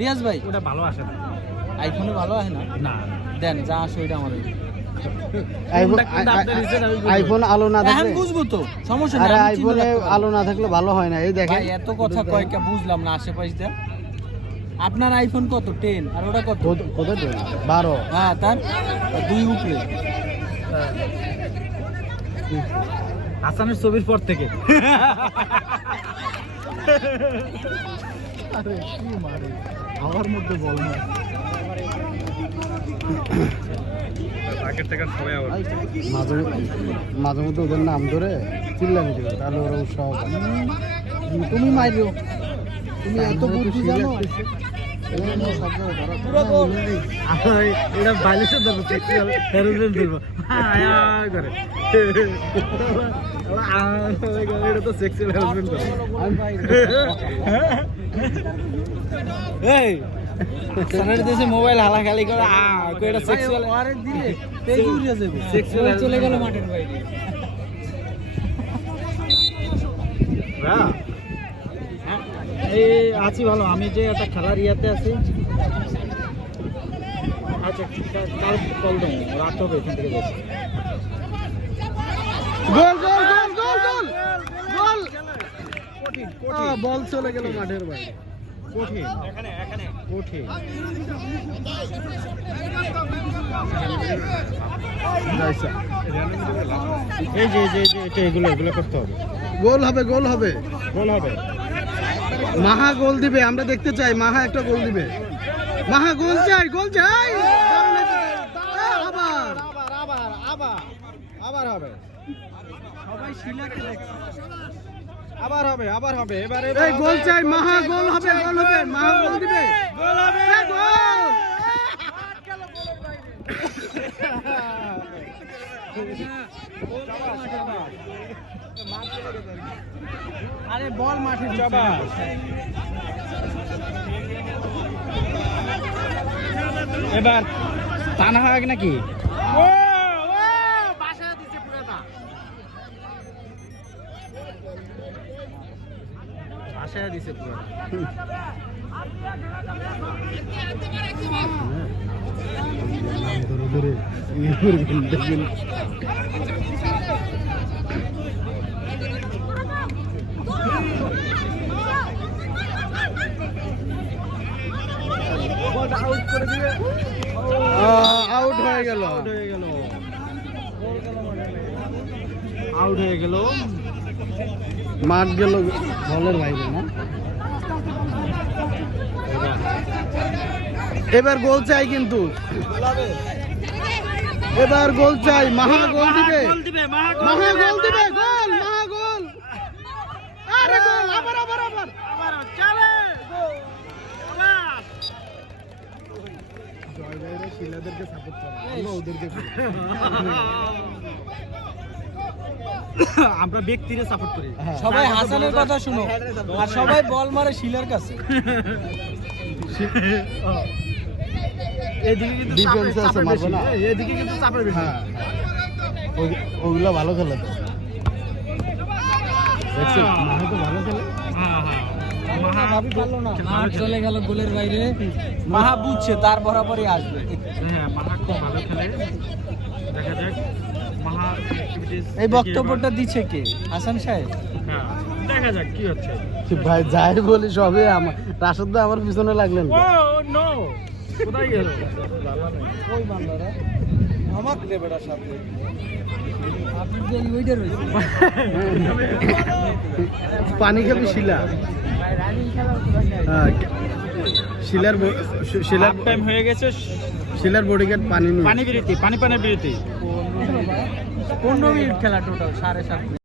রিয়াজ ভাই? ওটা ভালো আসে না। আইফোনে ভালো হয় না? না। দেন যা আসে ওইটা আমাদের। আইফোন আলো না থাকলে বুঝব তো সমস্যা আরে আইফোনে আলো না থাকলে ভালো হয় না এই দেখেন। এত কথা কয়েকটা বুঝলাম না আশেপাশে। আপনার আইফোন কত? টেন আর ওটা কত? কত- বারো। হ্যাঁ তার দুই উপরে। হাসানের ছবির পর থেকে। আমার মধ্যে বল না। মাঝে মাঝে মধ্যে ওদের নাম ধরে চিল্লানি দিবে তাহলে ওরা উৎসাহ। তুমি মাইরো। তুমি এত বুদ্ধি জানো? পুরো এটা বালিশের দেবো সেক্সুয়াল দেবো হ্যাঁ করে। এটা তো সেক্সুয়াল হ্যারাসমেন্ট করে। এই সানের দেশে মোবাইল হালাখালি করে আ কই এটা সেক্সুয়াল আরে দিলে পেজ উড়ে যাবে Sexual চলে গেল মাঠের বাইরে। হ্যাঁ এই আছি ভালো আমি যে একটা খেলার ইয়াতে আছি। আচ্ছা কাল কল দেবো রাত হবে এখান থেকে যাচ্ছি। গোল গোল গোল গোল গোল গোল! কঠিন। আহ, বল চলে গেল মাঠের বাইরে। কঠিন কঠিন। এই যে যে এটা এগুলো এগুলো করতে হবে। গোল হবে গোল হবে। গোল হবে। মাহা গোল দিবে আমরা দেখতে চাই মাহা একটা গোল দিবে। মাহা গোল চাই গোল চাই। আবার আবার আবার আবার আবার হবে। সবাই শিলাকে দেখছে। আবার হবে আবার হবে। এবারে এই গোল চাই মাহা গোল হবে গোল হবে মাহা গোল দিবে। গোল হবে। গোল। আরে বল মাঠে চাবা এবার টানা হয় নাকি? আশা দিছে পুরো। আউট হয়ে গেল। আউট হয়ে গেল। মাঠ গেল বলের বাইরে না এবার গোল চাই কিন্তু। এবার গোল চাই মাহা গোল দিবে। গোল মাহা গোল দিবে, গোল মাহা গোল আরে গোল আবার আবার আবার। আবার চলে জয় ভাইরা শিলাদেরকে সাপোর্ট করে আমরা ওদেরকে। আমরা ব্যক্তিরে সাপোর্ট করি। হ্যাঁ। সবাই হাসানের কথা শুনো। আর সবাই বল মারে শিলার কাছে। এদিকে কিন্তু চাপের- আছে, মারবে না। এদিকে কিন্তু চাপের বেশি। হ্যাঁ। ওই- ভালো খেলে তো। দেখছ? মাহা তো ভালো খেলে। হ্যাঁ হ্যাঁ। চলে গেল গোলের বাইরে। মাহা বুঝছে তার বরাবরই আসবে। হ্যাঁ মাহা খুব ভালো খেলে। দেখা যাক। এই বক্তব্যটা দিচ্ছে কে? হাসান সাহেব? হ্যাঁ দেখা যাক কি হচ্ছে? ভাই যাই বলি সবে আমার রাশেদ দা আমার পিছনে লাগলেন ও নো কোথায় গেল? ওই বান্দারা। আমাকে দেবে সাথে। আপনি যে ওইটা রয়েছে পানি খাবি শিলা? হ্যাঁ শিলার শিলার টাইম হয়ে গেছে। শিলার বডিগার্ড পানি পানি বিরতি পানি পানি বিরতি। পনেরো মিনিট খেলা টোটাল সাড়ে সাত